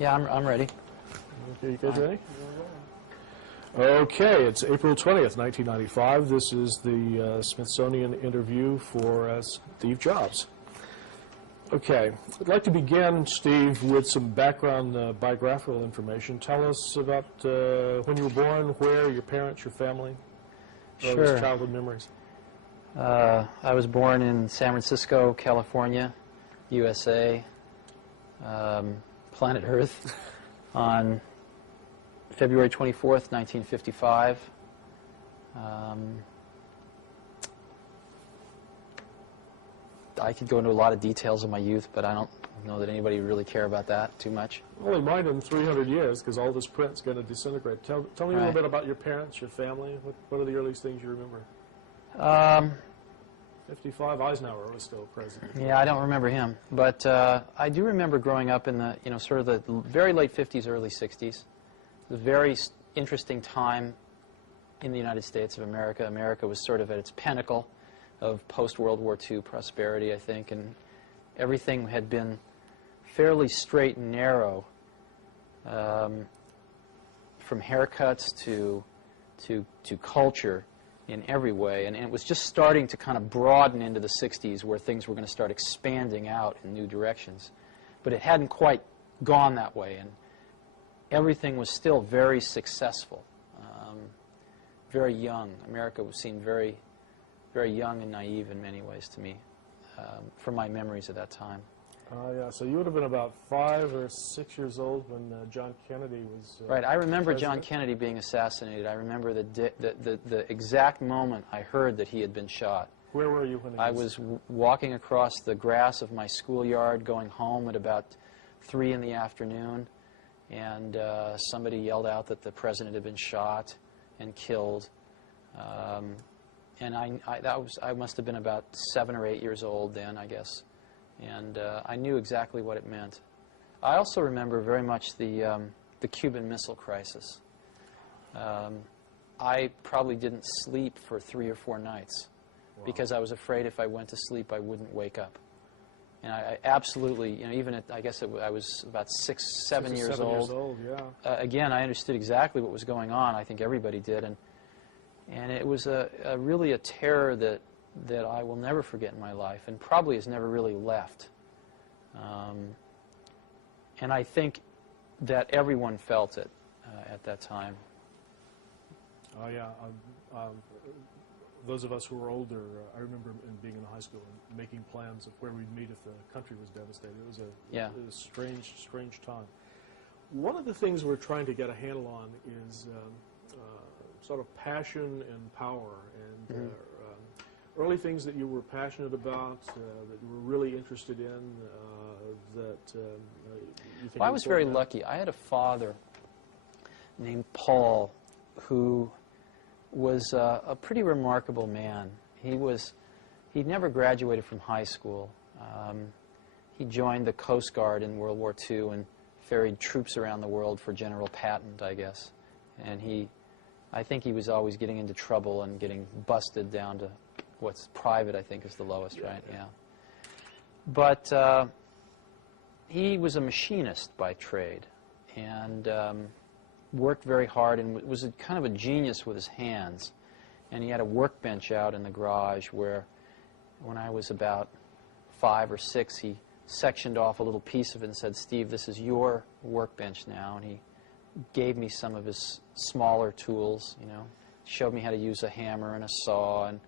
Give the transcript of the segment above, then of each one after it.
Yeah, I'm ready. Okay, you guys ready? Okay, it's April 20th, 1995. This is the Smithsonian interview for Steve Jobs. Okay, I'd like to begin, Steve, with some background biographical information. Tell us about when you were born, where, your parents, your family, Sure. childhood memories. I was born in San Francisco, California, USA, planet Earth, on February 24th, 1955. I could go into a lot of details of my youth, but I don't know that anybody would really care about that too much. Only mine in 300 years, because all this print's going to disintegrate. Tell me a little bit about your parents, your family. What are the earliest things you remember? 55, Eisenhower was still president. Yeah, I don't remember him, but I do remember growing up in the, sort of the very late 50s, early 60s. It was a very interesting time in the United States of America. America was sort of at its pinnacle of post-World War II prosperity, I think, and everything had been fairly straight and narrow, from haircuts to culture in every way, and it was just starting to kind of broaden into the 60s where things were going to start expanding out in new directions. But it hadn't quite gone that way, and everything was still very successful, very young. America seemed very, very young and naive in many ways to me, from my memories of that time. Yeah, so you would have been about 5 or 6 years old when John Kennedy was right. I remember president. John Kennedy being assassinated. I remember the exact moment I heard that he had been shot. Where were you when I was walking across the grass of my schoolyard going home at about 3 in the afternoon, and somebody yelled out that the president had been shot and killed. And I must have been about 7 or 8 years old then, I guess. And I knew exactly what it meant. I also remember very much the Cuban Missile Crisis. I probably didn't sleep for 3 or 4 nights because I was afraid if I went to sleep I wouldn't wake up. And I absolutely, even at, I guess I was about 6, 7 years old. Yeah. Again, I understood exactly what was going on. I think everybody did. And it was really a terror that I will never forget in my life, and probably has never really left. And I think that everyone felt it at that time. Oh, yeah. Those of us who were older, I remember being in high school and making plans of where we'd meet if the country was devastated. It was a strange, strange time. One of the things we're trying to get a handle on is sort of passion and power, and early things that you were passionate about, that you were really interested in, that you think. Well, I was very lucky. I had a father named Paul who was a pretty remarkable man. He'd never graduated from high school. He joined the Coast Guard in World War II and ferried troops around the world for General Patton, I guess. And I think he was always getting into trouble and getting busted down to what's private, I think, is the lowest, right? Yeah. But he was a machinist by trade and worked very hard and was kind of a genius with his hands. And he had a workbench out in the garage where, when I was about 5 or 6, he sectioned off a little piece of it and said, "Steve, this is your workbench now." And he gave me some of his smaller tools, showed me how to use a hammer and a saw and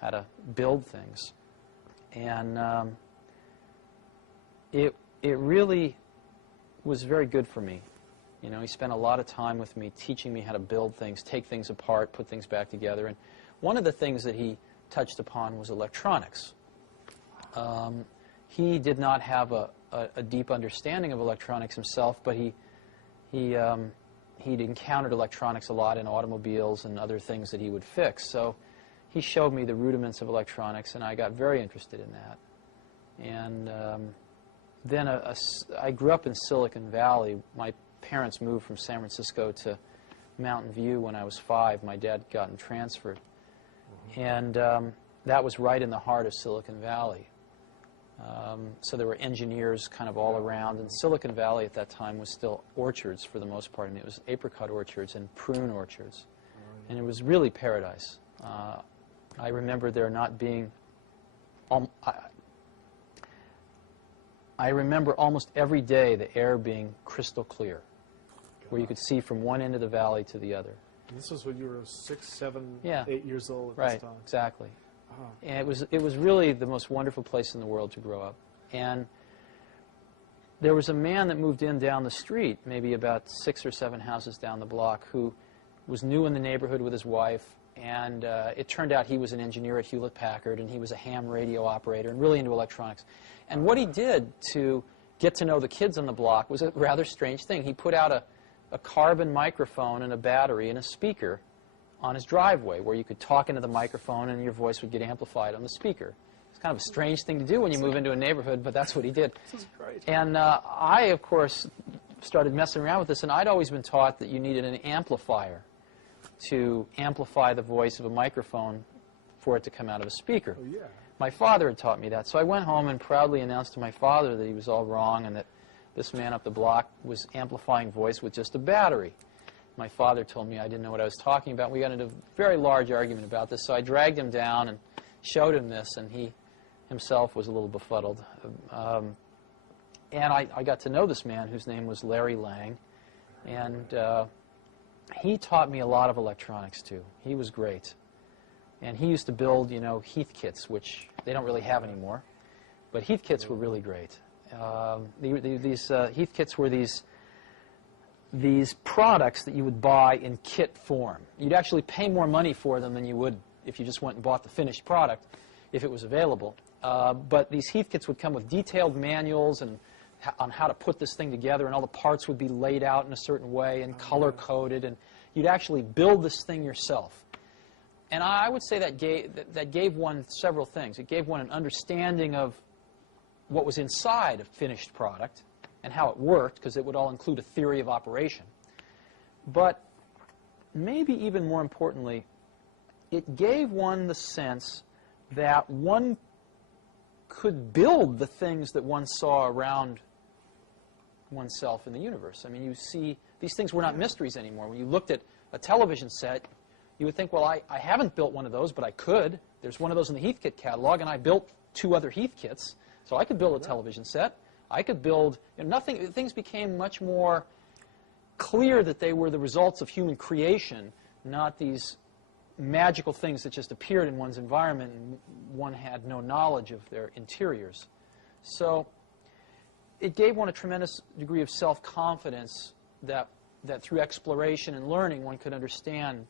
how to build things. And it really was very good for me. He spent a lot of time with me teaching me how to build things, take things apart, put things back together. And one of the things that he touched upon was electronics. He did not have a deep understanding of electronics himself, but he'd encountered electronics a lot in automobiles and other things that he would fix. So he showed me the rudiments of electronics, and I got very interested in that. And then I grew up in Silicon Valley. My parents moved from San Francisco to Mountain View when I was 5. My dad had gotten transferred. And that was right in the heart of Silicon Valley. So there were engineers kind of all around. And Silicon Valley at that time was still orchards for the most part. I mean, it was apricot orchards and prune orchards. And it was really paradise. I remember there not being... I remember almost every day the air being crystal clear, where you could see from one end of the valley to the other. And this was when you were 6, 7, Yeah. 8 years old at Right, this time. exactly. And it was really the most wonderful place in the world to grow up. And there was a man that moved in down the street, maybe about 6 or 7 houses down the block, who was new in the neighborhood with his wife. And it turned out he was an engineer at Hewlett-Packard, and he was a ham radio operator and really into electronics. And what he did to get to know the kids on the block was a rather strange thing. He put out a carbon microphone and a battery and a speaker on his driveway where you could talk into the microphone and your voice would get amplified on the speaker. It's kind of a strange thing to do when you move into a neighborhood, but that's what he did. This is great. And I, of course, started messing around with this, and I'd always been taught that you needed an amplifier to amplify the voice of a microphone for it to come out of a speaker. Oh, yeah. My father had taught me that, so I went home and proudly announced to my father that he was all wrong and that this man up the block was amplifying voice with just a battery. My father told me I didn't know what I was talking about. We got into a very large argument about this, so I dragged him down and showed him this, and he himself was a little befuddled. And I got to know this man whose name was Larry Lang, and he taught me a lot of electronics, too. He was great. And he used to build, you know, Heathkits, which they don't really have anymore. But Heathkits were really great. These Heathkits were these products that you would buy in kit form. You'd actually pay more money for them than you would if you just went and bought the finished product, if it was available. But these Heathkits would come with detailed manuals and on how to put this thing together, and all the parts would be laid out in a certain way and color-coded, and you'd actually build this thing yourself. And I would say that gave one several things. It gave one an understanding of what was inside a finished product and how it worked, because it would all include a theory of operation. But maybe even more importantly, it gave one the sense that one could build the things that one saw around oneself in the universe. I mean, you see, these things were not mysteries anymore. When you looked at a television set, you would think, well, I haven't built one of those, but I could. There's one of those in the Heathkit catalog, and I built 2 other Heathkits, so I could build a television set. I could build, you know, things became much more clear that they were the results of human creation, not these magical things that just appeared in one's environment and one had no knowledge of their interiors. So it gave one a tremendous degree of self-confidence that through exploration and learning one could understand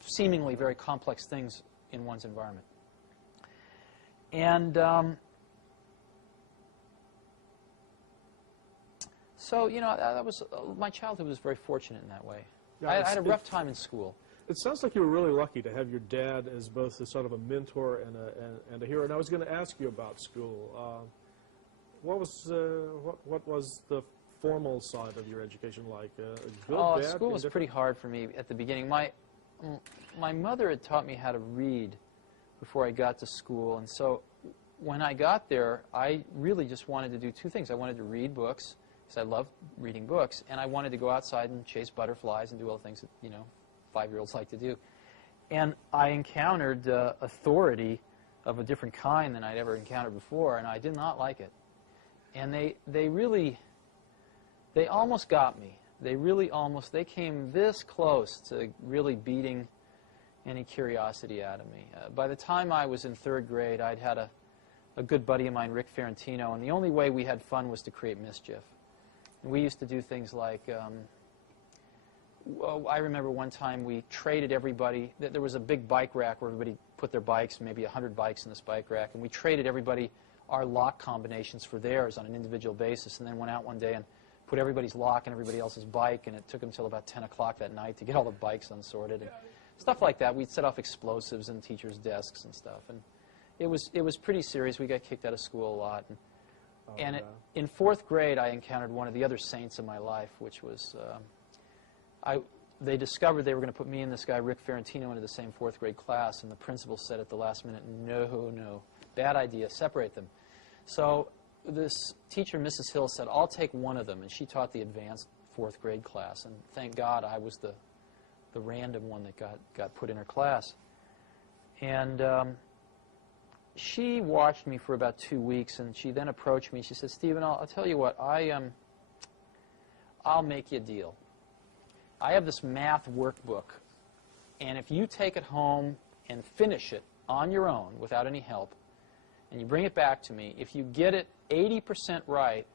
seemingly very complex things in one's environment. And so, you know, that was my childhood was very fortunate in that way. Yeah, I had a rough time in school. It sounds like you were really lucky to have your dad as both a sort of a mentor and a hero. And I was going to ask you about school. What was the formal side of your education like? Good, bad, school was pretty hard for me at the beginning. My mother had taught me how to read before I got to school, and so when I got there, I really just wanted to do 2 things. I wanted to read books, because I loved reading books, and I wanted to go outside and chase butterflies and do all the things that, you know, 5-year-olds like to do. And I encountered authority of a different kind than I'd ever encountered before, and I did not like it. And they almost got me. They came this close to really beating any curiosity out of me. By the time I was in 3rd grade, I'd had a good buddy of mine, Rick Ferrantino, and the only way we had fun was to create mischief. We used to do things like, I remember one time we traded everybody. There was a big bike rack where everybody put their bikes, maybe 100 bikes in this bike rack, and we traded everybody our lock combinations for theirs on an individual basis, and then went out one day and put everybody's lock in everybody else's bike, and it took until about 10 o'clock that night to get all the bikes unsorted and stuff like that. We'd set off explosives in teachers' desks and stuff, and it was pretty serious. We got kicked out of school a lot. In 4th grade, I encountered one of the other saints in my life, which was they discovered they were going to put me and this guy, Rick Ferrantino, into the same 4th grade class, and the principal said at the last minute, no, bad idea, separate them. So this teacher, Mrs. Hill, said, I'll take one of them, and she taught the advanced 4th grade class, and thank God I was the random one that got put in her class. And she watched me for about 2 weeks, and she then approached me. She said, Stephen, I'll tell you what, I'll make you a deal. I have this math workbook, and if you take it home and finish it on your own without any help, and you bring it back to me, if you get it 80% right,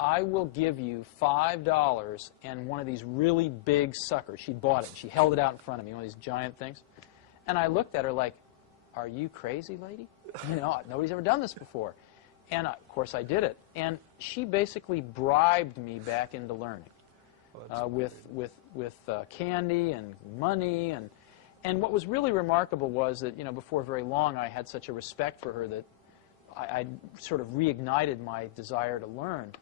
I will give you $5 and one of these really big suckers. She bought it. She held it out in front of me, one of these giant things. And I looked at her like, are you crazy, lady? You know, nobody's ever done this before. And, of course, I did it. And she basically bribed me back into learning with candy and money. And what was really remarkable was that, you know, before very long I had such a respect for her that I sort of reignited my desire to learn.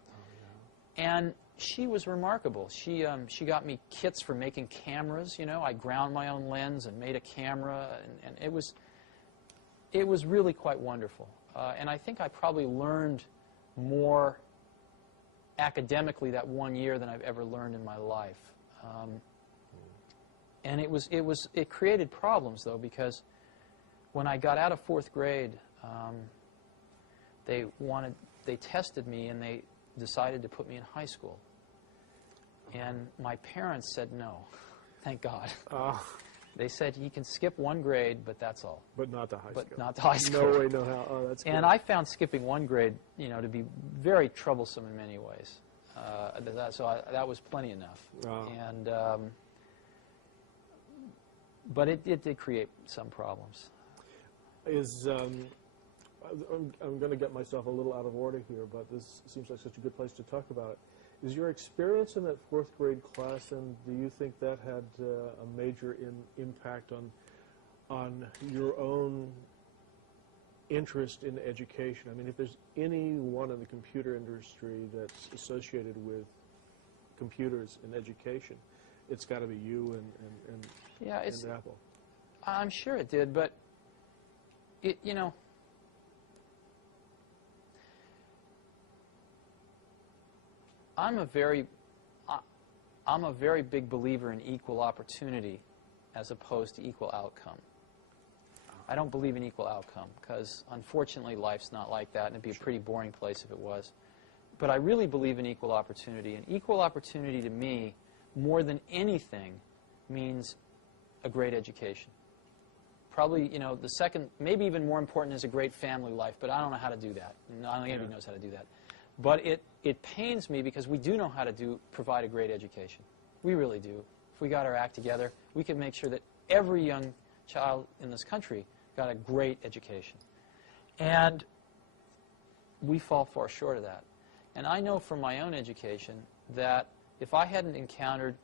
And she was remarkable. She got me kits for making cameras. You know, I ground my own lens and made a camera, and it was really quite wonderful. And I think I probably learned more academically that 1 year than I've ever learned in my life. And it created problems, though, because when I got out of 4th grade, they tested me and they decided to put me in high school. And my parents said no, thank God. They said he can skip 1 grade, but that's all. But not to high school. But not to high school. No way, no how. Oh, that's good. And I found skipping 1 grade, you know, to be very troublesome in many ways. That was plenty enough. And but it did create some problems. I'm going to get myself a little out of order here, but this seems like such a good place to talk about it. Is your experience in that 4th grade class, and do you think that had a major impact on your own interest in education? I mean, if there's anyone in the computer industry that's associated with computers and education, it's got to be you and Apple. I'm sure it did, but you know, I'm a very big believer in equal opportunity as opposed to equal outcome. I don't believe in equal outcome because, unfortunately, life's not like that, and it'd be a pretty boring place if it was. But I really believe in equal opportunity, and equal opportunity to me, more than anything, means a great education. Probably, you know, the second, maybe even more important, is a great family life, but I don't know how to do that. I don't think anybody knows how to do that. But it pains me because we do know how to provide a great education. We really do. If we got our act together, we could make sure that every young child in this country got a great education. And we fall far short of that. And I know from my own education that if I hadn't encountered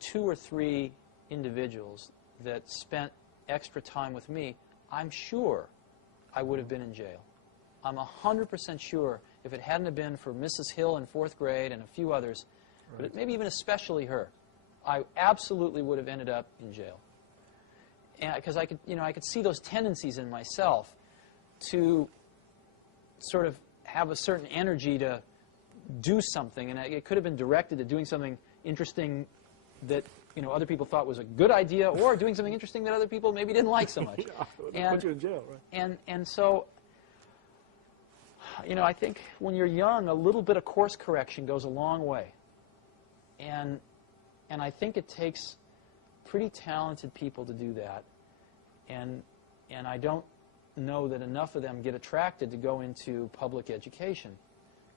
2 or 3 individuals that spent extra time with me, I'm sure I would have been in jail. I'm 100% sure if it hadn't have been for Mrs. Hill in 4th grade and a few others, but maybe even especially her, I absolutely would have ended up in jail. Because I could see those tendencies in myself to sort of have a certain energy to do something, and it could have been directed to doing something interesting that other people thought was a good idea, or doing something interesting that other people maybe didn't like so much. Put you in jail, right? And so, I think when you're young, a little bit of course correction goes a long way. And I think it takes pretty talented people to do that. And I don't know that enough of them get attracted to go into public education.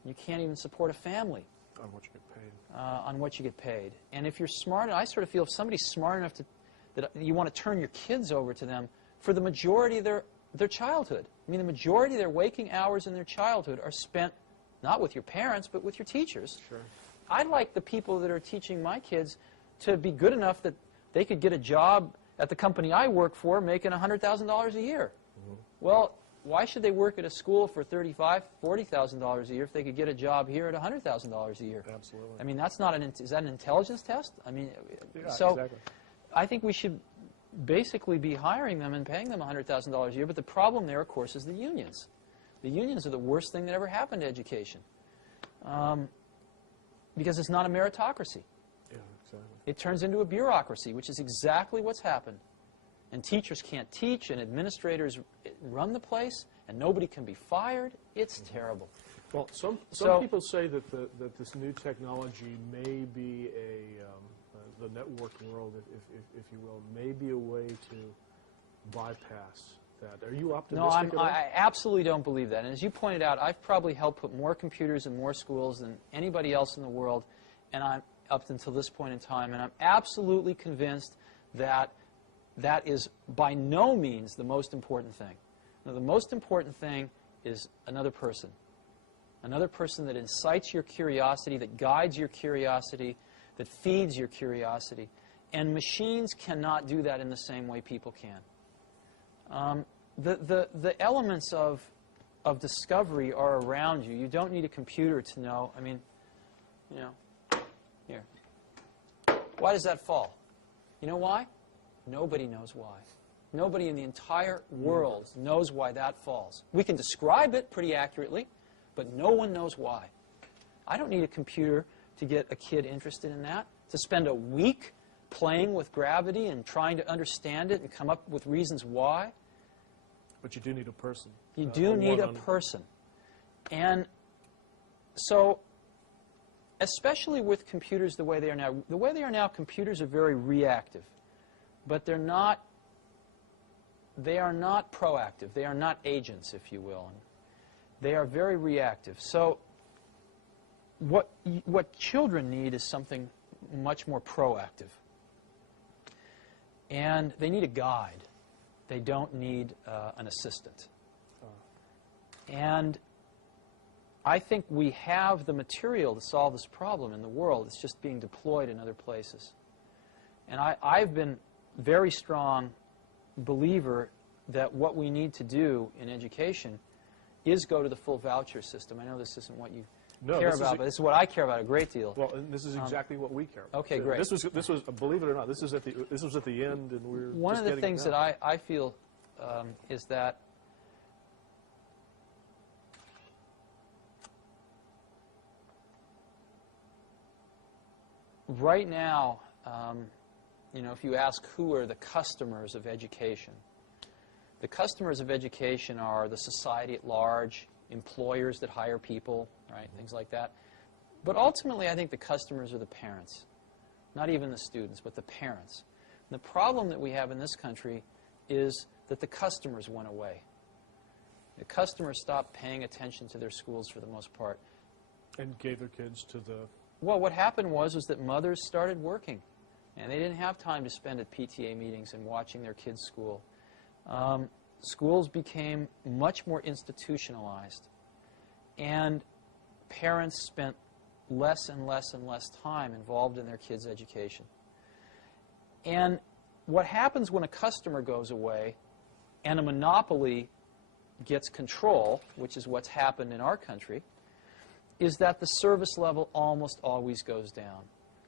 You can't even support a family on what you get paid. On what you get paid. And if you're smart, I sort of feel if somebody's smart enough that you want to turn your kids over to them for the majority of their childhood. I mean, the majority of their waking hours in their childhood are spent not with your parents, but with your teachers. Sure. I'd like the people that are teaching my kids to be good enough that they could get a job at the company I work for making $100,000 a year. Mm-hmm. Well, why should they work at a school for $35,000, $40,000 a year if they could get a job here at $100,000 a year? Absolutely. I mean, that's not is that an intelligence test? I mean, yeah, so exactly. I think we should basically be hiring them and paying them $100,000 a year. But the problem there, of course, is the unions. The unions are the worst thing that ever happened to education, because it's not a meritocracy. Yeah, exactly. It turns into a bureaucracy, which is exactly what's happened. And teachers can't teach, and administrators run the place, and nobody can be fired. It's terrible. Well, some people say that that this new technology may be the networking world, if you will, may be a way to bypass that. Are you optimistic? No, I absolutely don't believe that. And as you pointed out, I've probably helped put more computers in more schools than anybody else in the world, and I'm up until this point in time, and I'm absolutely convinced that that is by no means the most important thing. No, the most important thing is another person that incites your curiosity, that guides your curiosity, that feeds your curiosity. And machines cannot do that in the same way people can. The elements of discovery are around you. You don't need a computer to know. I mean, you know, here. Why does that fall? You know why? Nobody knows why. Nobody in the entire world knows why that falls. We can describe it pretty accurately, but no one knows why. I don't need a computer to get a kid interested in that, to spend a week playing with gravity and trying to understand it and come up with reasons why. But you do need a person. You do need a person. And so, especially with computers the way they are now, computers are very reactive. But they are not proactive. They are not agents, if you will. They are very reactive. So what children need is something much more proactive. And they need a guide. They don't need an assistant. And I think we have the material to solve this problem in the world. It's just being deployed in other places. And I've been very strong believer that what we need to do in education is go to the full voucher system. I know this isn't what you care about, but this is what I care about a great deal. Well, and this is exactly what we care about. Okay, great. This was believe it or not, this was at the end, and we're one just of the things that I feel is that right now, you know, if you ask who are the customers of education, the customers of education are the society at large, employers that hire people, right, things like that. But ultimately, I think the customers are the parents, not even the students, but the parents. And the problem that we have in this country is that the customers went away. The customers stopped paying attention to their schools for the most part. And gave their kids to the... Well, what happened was that mothers started working, and they didn't have time to spend at PTA meetings and watching their kids' school. Schools became much more institutionalized, and parents spent less and less and less time involved in their kids' education. And what happens when a customer goes away and a monopoly gets control, which is what's happened in our country, is that the service level almost always goes down.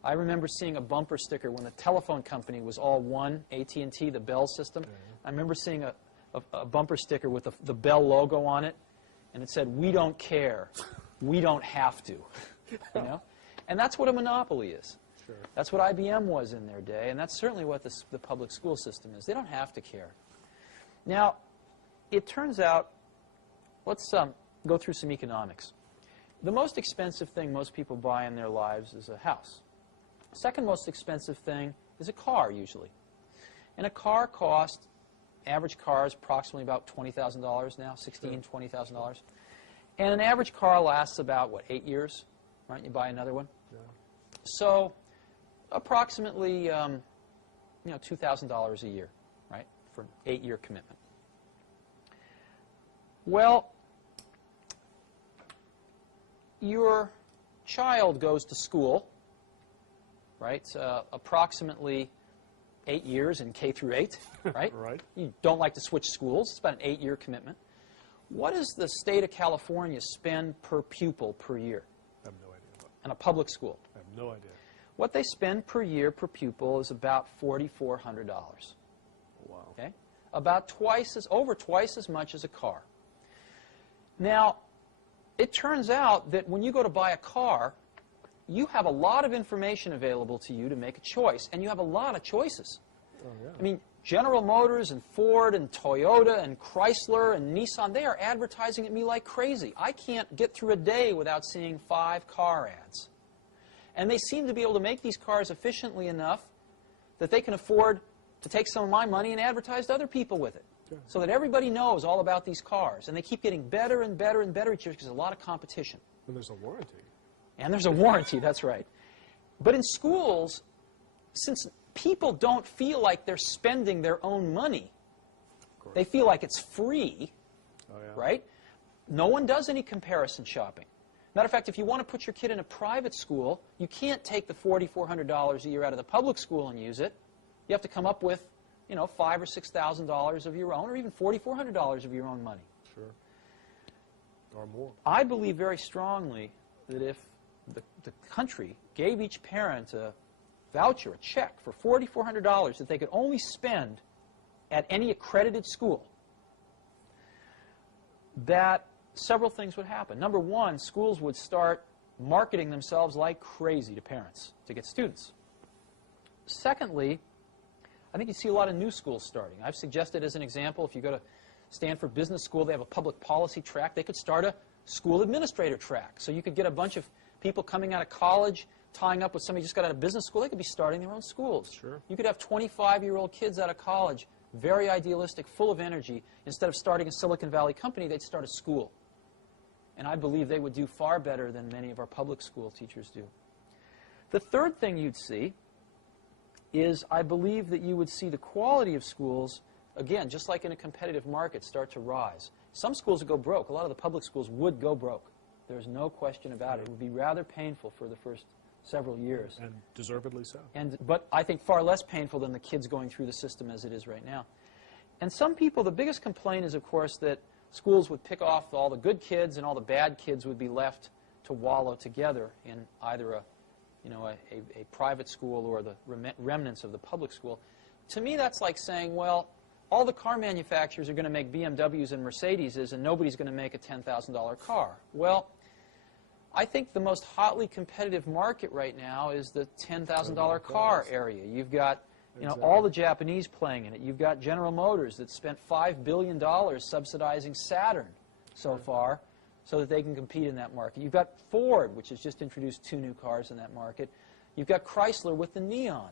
I remember seeing a bumper sticker when the telephone company was all one, AT&T, the Bell system. I remember seeing a bumper sticker with the Bell logo on it, and it said, "We don't care. We don't have to." You know? And that's what a monopoly is. Sure. That's what IBM was in their day, and that's certainly what the public school system is. They don't have to care. Now, it turns out, let's go through some economics. The most expensive thing most people buy in their lives is a house. Second most expensive thing is a car, usually. And a car costs, average car is approximately about $20,000 now, $16,000, $20,000. And an average car lasts about, what, 8 years? Right? You buy another one. Yeah. So approximately, you know, $2,000 a year, right, for an 8-year commitment. Well, your child goes to school, right, approximately 8 years in K through 8, right? Right. You don't like to switch schools. It's about an 8-year commitment. What does the state of California spend per pupil per year? I have no idea. In a public school? I have no idea. What they spend per year per pupil is about $4,400. Wow. Okay? Over twice as much as a car. Now, it turns out that when you go to buy a car, you have a lot of information available to you to make a choice, and you have a lot of choices. Oh, yeah. I mean, General Motors and Ford and Toyota and Chrysler and Nissan, they are advertising at me like crazy. I can't get through a day without seeing 5 car ads. And they seem to be able to make these cars efficiently enough that they can afford to take some of my money and advertise to other people with it. Sure. So that everybody knows all about these cars. And they keep getting better and better and better each year because there's a lot of competition. And there's a warranty. And there's a warranty, that's right. But in schools, since people don't feel like they're spending their own money, they feel like it's free, right? No one does any comparison shopping. Matter of fact, if you want to put your kid in a private school, you can't take the $4,400 a year out of the public school and use it. You have to come up with, you know, $5,000 or $6,000 of your own, or even $4,400 of your own money. Sure. Or more. I believe very strongly that if the country gave each parent a voucher, a check for $4,400 that they could only spend at any accredited school, that several things would happen. Number one, schools would start marketing themselves like crazy to parents to get students. Secondly, I think you see a lot of new schools starting. I've suggested as an example, if you go to Stanford Business School, they have a public policy track. They could start a school administrator track. So you could get a bunch of people coming out of college, tying up with somebody who just got out of business school. They could be starting their own schools. Sure. You could have 25-year-old kids out of college, very idealistic, full of energy. Instead of starting a Silicon Valley company, they'd start a school. And I believe they would do far better than many of our public school teachers do. The third thing you'd see is I believe that you would see the quality of schools, again, just like in a competitive market, start to rise. Some schools would go broke. A lot of the public schools would go broke. There's no question about it. It would be rather painful for the first several years. And deservedly so. But I think far less painful than the kids going through the system as it is right now. And some people, the biggest complaint is, of course, that schools would pick off all the good kids and all the bad kids would be left to wallow together in either a private school or the remnants of the public school. To me, that's like saying, well, all the car manufacturers are going to make BMWs and Mercedeses and nobody's going to make a $10,000 car. Well, I think the most hotly competitive market right now is the $10,000 car area. You've got all the Japanese playing in it. You've got General Motors that spent $5 billion subsidizing Saturn so far so that they can compete in that market. You've got Ford, which has just introduced 2 new cars in that market. You've got Chrysler with the Neon.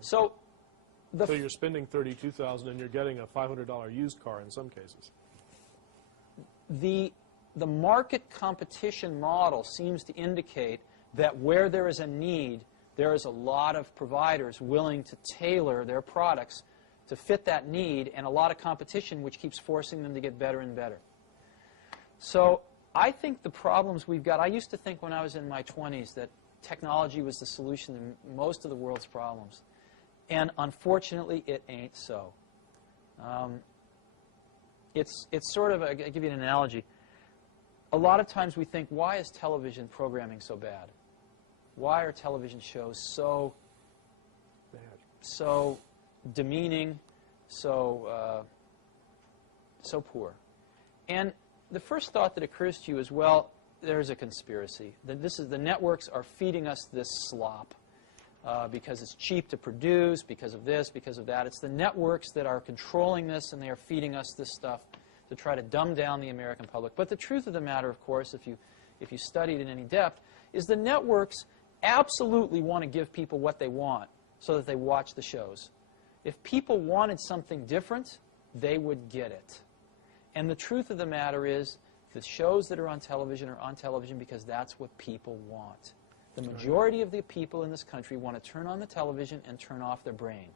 So you're spending $32,000 and you're getting a $500 used car in some cases. The market competition model seems to indicate that where there is a need, there is a lot of providers willing to tailor their products to fit that need, and a lot of competition which keeps forcing them to get better and better. So I think the problems we've got, I used to think when I was in my 20s that technology was the solution to most of the world's problems. And unfortunately, it ain't so. It's sort of, I'll give you an analogy. A lot of times we think, why is television programming so bad? Why are television shows so demeaning, so poor? And the first thought that occurs to you is, well, there's a conspiracy. The networks are feeding us this slop because it's cheap to produce, because of this, because of that. It's the networks that are controlling this, and they are feeding us this stuff to try to dumb down the American public. But the truth of the matter, of course, if you study it in any depth, is the networks absolutely want to give people what they want so that they watch the shows. If people wanted something different, they would get it. And the truth of the matter is, the shows that are on television are on television because that's what people want. The majority of the people in this country want to turn on the television and turn off their brain.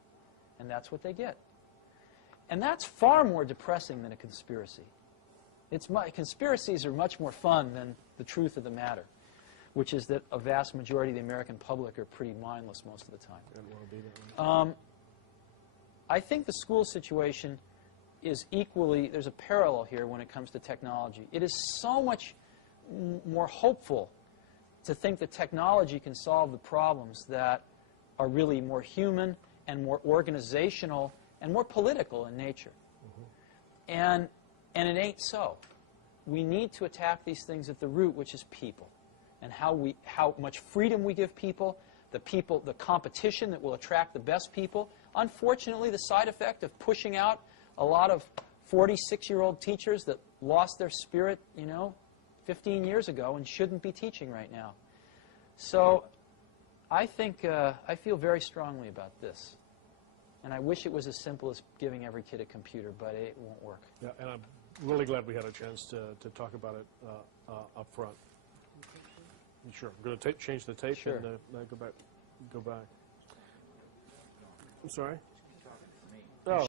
And that's what they get. And that's far more depressing than a conspiracy. Conspiracies are much more fun than the truth of the matter, which is that a vast majority of the American public are pretty mindless most of the time. I think the school situation is equally, there's a parallel here when it comes to technology. It is so much more hopeful to think that technology can solve the problems that are really more human and more organizational and more political in nature. And it ain't so. we need to attack these things at the root, which is people, and how much freedom we give people, the competition that will attract the best people. Unfortunately, the side effect of pushing out a lot of 46-year-old teachers that lost their spirit, 15 years ago and shouldn't be teaching right now. So I think I feel very strongly about this. And I wish it was as simple as giving every kid a computer, but it won't work. Yeah, and I'm really glad we had a chance to talk about it up front. Sure. I'm going to change the tape Sure. and go back. I'm sorry? Oh.